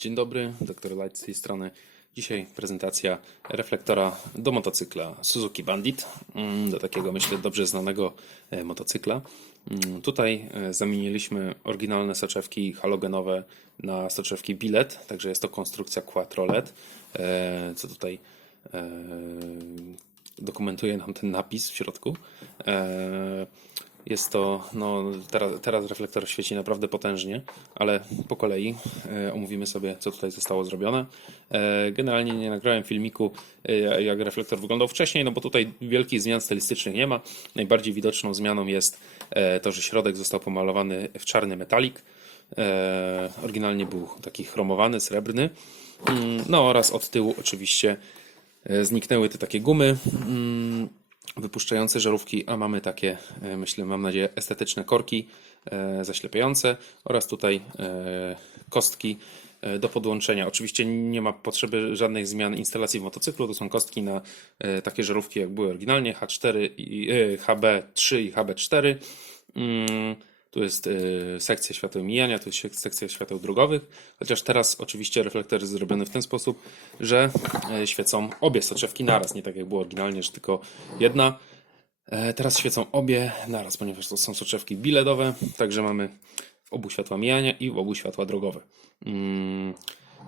Dzień dobry, dr Light z tej strony. Dzisiaj prezentacja reflektora do motocykla Suzuki Bandit, mm, do takiego myślę dobrze znanego e, motocykla. Mm, Tutaj e, zamieniliśmy oryginalne soczewki halogenowe na soczewki Billet, także jest to konstrukcja Quattro LED, e, co tutaj dokumentuje nam ten napis w środku. Jest to, no teraz, teraz reflektor świeci naprawdę potężnie, ale po kolei e, omówimy sobie, co tutaj zostało zrobione. E, Generalnie nie nagrałem filmiku, e, jak reflektor wyglądał wcześniej, no bo tutaj wielkich zmian stylistycznych nie ma. Najbardziej widoczną zmianą jest e, to, że środek został pomalowany w czarny metalik. E, Oryginalnie był taki chromowany, srebrny. Mm, No oraz od tyłu oczywiście e, zniknęły te takie gumy wypuszczające żarówki, a mamy takie, e, myślę, mam nadzieję, estetyczne korki e, zaślepiające oraz tutaj e, kostki do podłączenia. Oczywiście nie ma potrzeby żadnych zmian instalacji w motocyklu, to są kostki na takie żarówki jak były oryginalnie H4 i e, HB3 i HB4. Tu jest y, sekcja świateł mijania, tu jest sek- sekcja świateł drogowych, chociaż teraz oczywiście reflektor jest zrobiony w ten sposób, że y, świecą obie soczewki naraz, nie tak jak było oryginalnie, że tylko jedna. E, Teraz świecą obie naraz, ponieważ to są soczewki biletowe, także mamy w obu światła mijania i w obu światła drogowe. Mm,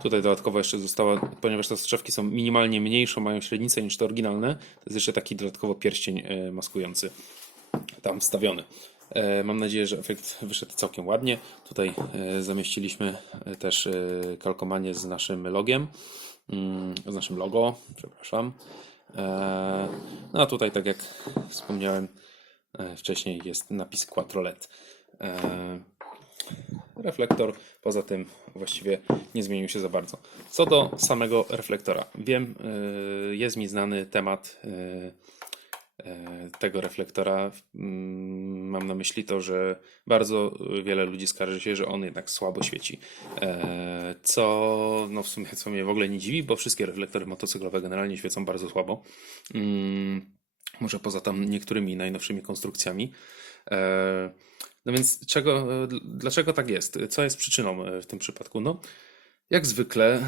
Tutaj dodatkowo jeszcze została, ponieważ te soczewki są minimalnie mniejsze, mają średnicę niż te oryginalne, to jest jeszcze taki dodatkowo pierścień e, maskujący tam wstawiony. E, Mam nadzieję, że efekt wyszedł całkiem ładnie. Tutaj e, zamieściliśmy e, też e, kalkomanię z naszym logiem, mm, z naszym logo, przepraszam. No a tutaj, tak jak wspomniałem wcześniej, jest napis Quattro LED. E, Reflektor poza tym właściwie nie zmienił się za bardzo. Co do samego reflektora, wiem, jest mi znany temat tego reflektora. Mm, Mam na myśli to, że bardzo wiele ludzi skarży się, że on jednak słabo świeci. E, Co, no w sumie, co mnie w ogóle nie dziwi, bo wszystkie reflektory motocyklowe generalnie świecą bardzo słabo. Mm, Może poza tam niektórymi najnowszymi konstrukcjami. E, No więc czego, e, dl- dlaczego tak jest? Co jest przyczyną e, w tym przypadku? No, jak zwykle e,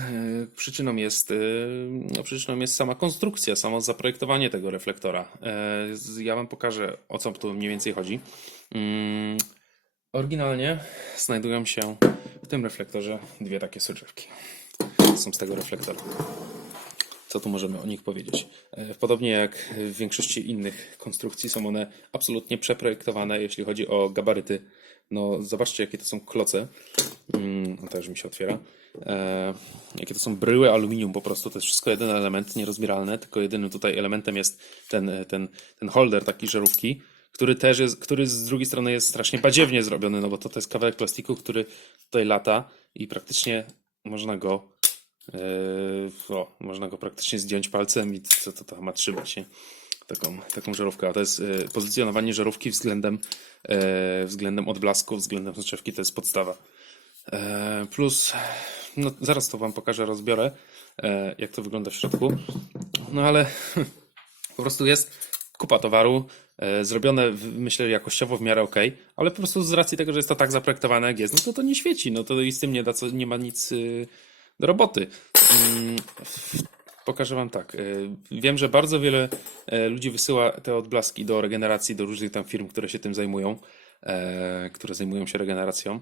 przyczyną jest, e, no, przyczyną jest sama konstrukcja, samo zaprojektowanie tego reflektora. E, Ja Wam pokażę, o co tu mniej więcej chodzi. Mm, Oryginalnie znajdują się w tym reflektorze dwie takie soczewki. Są z tego reflektora. Co tu możemy o nich powiedzieć? Podobnie jak w większości innych konstrukcji są one absolutnie przeprojektowane, jeśli chodzi o gabaryty. No, zobaczcie, jakie to są kloce. Mm, to już mi się otwiera. E, jakie to są bryły aluminium, po prostu to jest wszystko jeden element, nierozbieralne, tylko jedynym tutaj elementem jest ten, ten, ten holder taki żarówki, który też jest, który z drugiej strony jest strasznie badziewnie zrobiony, no bo to, to jest kawałek plastiku, który tutaj lata i praktycznie można go Yy, o, można go praktycznie zdjąć palcem i co to tam ma trzymać, nie? Taką, taką żarówkę. A to jest yy, pozycjonowanie żarówki względem, yy, względem odblasku, względem soczewki, to jest podstawa. Yy, plus, no zaraz to wam pokażę, rozbiorę, yy, jak to wygląda w środku. No ale po prostu jest kupa towaru, e, zrobione myślę jakościowo w miarę ok, ale po prostu z racji tego, że jest to tak zaprojektowane jak jest, no to to nie świeci, no to i z tym nie, da co, nie ma nic y, do roboty. Mm, Pokażę wam tak. Wiem, że bardzo wiele e, ludzi wysyła te odblaski do regeneracji, do różnych tam firm, które się tym zajmują, e, które zajmują się regeneracją.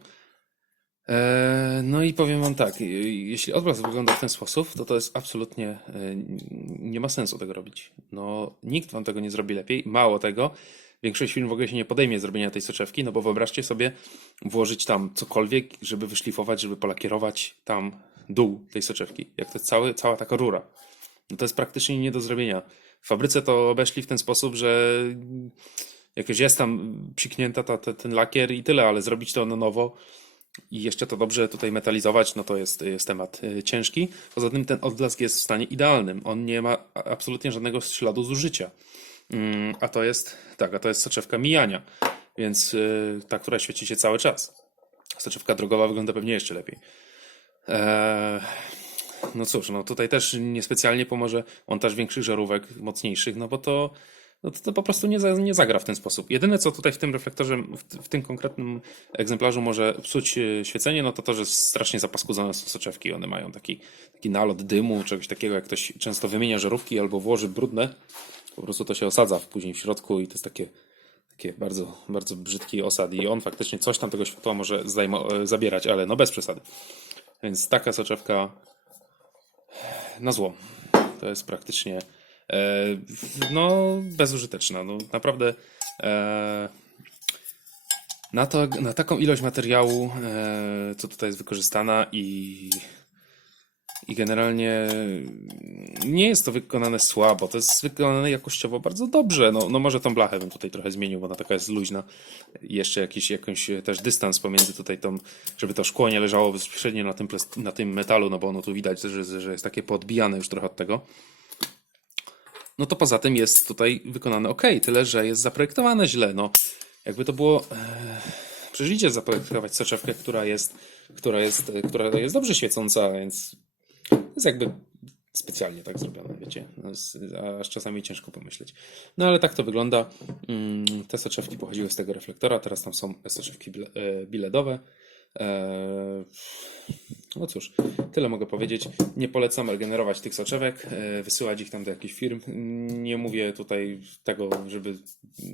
E, No i powiem wam tak, y- jeśli odblask wygląda w ten sposób, to to jest absolutnie, e, nie ma sensu tego robić. No, nikt wam tego nie zrobi lepiej. Mało tego, większość firm w ogóle się nie podejmie zrobienia tej soczewki, no bo wyobraźcie sobie włożyć tam cokolwiek, żeby wyszlifować, żeby polakierować tam dół tej soczewki. Jak to cały, cała taka rura. No to jest praktycznie nie do zrobienia. W fabryce to obeszli w ten sposób, że jak już jest tam psiknięta ta, ta, ten lakier i tyle, ale zrobić to na nowo i jeszcze to dobrze tutaj metalizować, no to jest, jest temat y, ciężki. Poza tym ten odblask jest w stanie idealnym. On nie ma absolutnie żadnego śladu zużycia. Mm, A to jest, tak, a to jest soczewka mijania, więc y, ta, która świeci się cały czas. Soczewka drogowa wygląda pewnie jeszcze lepiej. Eee, no cóż, no tutaj też niespecjalnie pomoże montaż większych żarówek, mocniejszych, no bo to no to, to po prostu nie, za, nie zagra w ten sposób. Jedyne, co tutaj w tym reflektorze, w, w tym konkretnym egzemplarzu może psuć e, świecenie, no to to, że strasznie zapaskudzone są soczewki. One mają taki, taki nalot dymu, czegoś takiego, jak ktoś często wymienia żarówki albo włoży brudne, po prostu to się osadza w- później w środku i to jest takie, takie bardzo, bardzo brzydki osad i on faktycznie coś tam tego światła może zajmo- e, zabierać, ale no bez przesady. Więc taka soczewka na zło. To jest praktycznie no bezużyteczna. No, naprawdę e, na, to, na taką ilość materiału, e, co tutaj jest wykorzystana i, i generalnie nie jest to wykonane słabo, to jest wykonane jakościowo bardzo dobrze. No, no może tą blachę bym tutaj trochę zmienił, bo ona taka jest luźna. Jeszcze jakiś, jakąś też dystans pomiędzy tutaj tą, żeby to szkło nie leżało bezpośrednio na tym, na tym metalu, no bo ono tu widać, że, że jest takie podbijane już trochę od tego. No to poza tym jest tutaj wykonane ok, tyle że jest zaprojektowane źle. No, jakby to było. E, zaprojektować soczewkę, która jest, która jest, e, która jest dobrze świecąca, więc jest jakby specjalnie tak zrobione, wiecie. No, aż czasami ciężko pomyśleć. No ale tak to wygląda. Mm, Te soczewki pochodziły z tego reflektora, teraz tam są soczewki e, biledowe. E, No cóż, tyle mogę powiedzieć. Nie polecam regenerować tych soczewek, e, wysyłać ich tam do jakichś firm. Nie mówię tutaj tego, żeby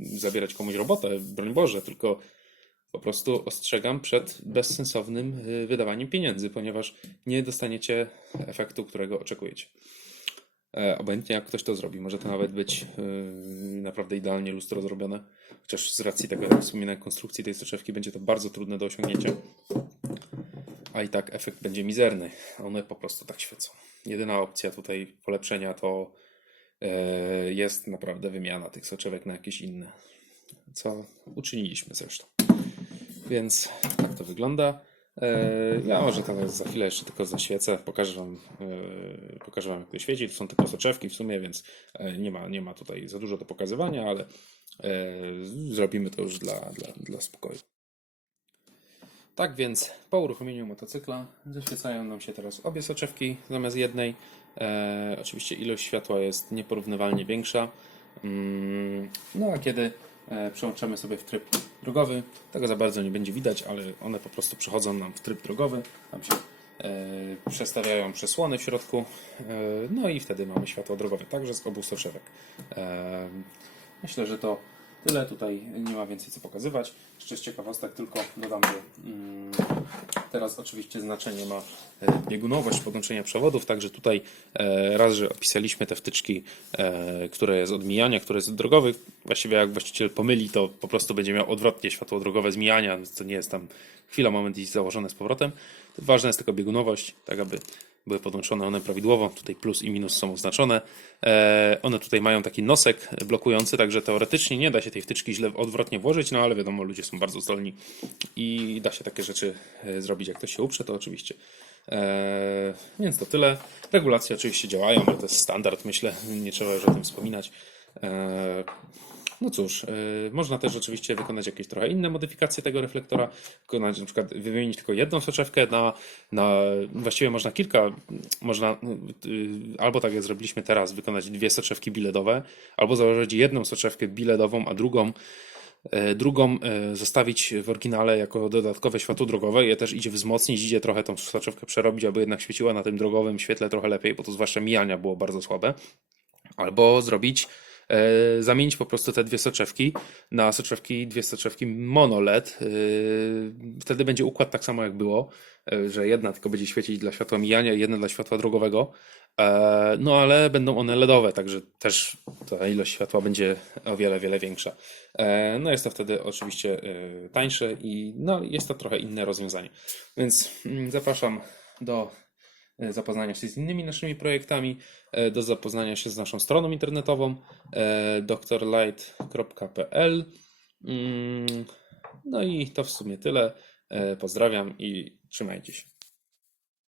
zabierać komuś robotę, broń Boże, tylko po prostu ostrzegam przed bezsensownym y, wydawaniem pieniędzy, ponieważ nie dostaniecie efektu, którego oczekujecie. E, Obojętnie jak ktoś to zrobi, może to nawet być naprawdę idealnie lustro zrobione, chociaż z racji tego, jak wspominałem, konstrukcji tej soczewki będzie to bardzo trudne do osiągnięcia, a i tak efekt będzie mizerny. One po prostu tak świecą. Jedyna opcja tutaj polepszenia to e, jest naprawdę wymiana tych soczewek na jakieś inne, co uczyniliśmy zresztą. Więc tak to wygląda. E, Ja może to za chwilę jeszcze tylko zaświecę, pokażę wam, e, pokażę wam jak to świeci. To są tylko soczewki w sumie, więc nie ma, nie ma tutaj za dużo do pokazywania, ale zrobimy to już dla, dla, dla spokoju. Tak więc po uruchomieniu motocykla zaświecają nam się teraz obie soczewki zamiast jednej. E, oczywiście ilość światła jest nieporównywalnie większa. Mm, no a kiedy e, przełączamy sobie w tryb drogowy, tego za bardzo nie będzie widać, ale one po prostu przechodzą nam w tryb drogowy. Tam się e, przestawiają przesłony w środku. E, no i wtedy mamy światło drogowe, także z obu soczewek. E, myślę, że to tyle. Tutaj nie ma więcej co pokazywać. Jeszcze z ciekawostek tylko dodam, że mm, teraz oczywiście znaczenie ma e, biegunowość podłączenia przewodów, także tutaj e, raz, że opisaliśmy te wtyczki, e, które jest od mijania, które jest od drogowych. Właściwie jak właściciel pomyli, to po prostu będzie miał odwrotnie światło drogowe z mijania, więc to nie jest tam chwila, moment i założone z powrotem. Ważna jest tylko biegunowość, tak aby były podłączone one prawidłowo. Tutaj plus i minus są oznaczone. E, one tutaj mają taki nosek blokujący, także teoretycznie nie da się tej wtyczki źle odwrotnie włożyć, no ale wiadomo, ludzie są bardzo zdolni i da się takie rzeczy e, zrobić. Jak ktoś się uprze, to oczywiście. E, więc to tyle. Regulacje oczywiście działają, to jest standard, myślę, nie trzeba już o tym wspominać. No cóż, yy, można też oczywiście wykonać jakieś trochę inne modyfikacje tego reflektora, wykonać na przykład wymienić tylko jedną soczewkę na, na właściwie można kilka, można yy, albo tak jak zrobiliśmy teraz, wykonać dwie soczewki biledowe, albo założyć jedną soczewkę biledową, a drugą e, drugą zostawić w oryginale jako dodatkowe światło drogowe, je też idzie wzmocnić, idzie trochę tą soczewkę przerobić, aby jednak świeciła na tym drogowym świetle trochę lepiej, bo to zwłaszcza mijania było bardzo słabe. Albo zrobić, zamienić po prostu te dwie soczewki na soczewki, dwie soczewki mono LED. E, wtedy będzie układ tak samo jak było, e, że jedna tylko będzie świecić dla światła mijania, jedna dla światła drogowego. E, no ale będą one LEDowe, także też ta ilość światła będzie o wiele, wiele większa. E, no jest to wtedy oczywiście e, tańsze i no jest to trochę inne rozwiązanie. Więc mm, zapraszam do e, zapoznania się z innymi naszymi projektami, e, do zapoznania się z naszą stroną internetową e, drlight.pl. Mm, No i to w sumie tyle. E, Pozdrawiam i trzymajcie się.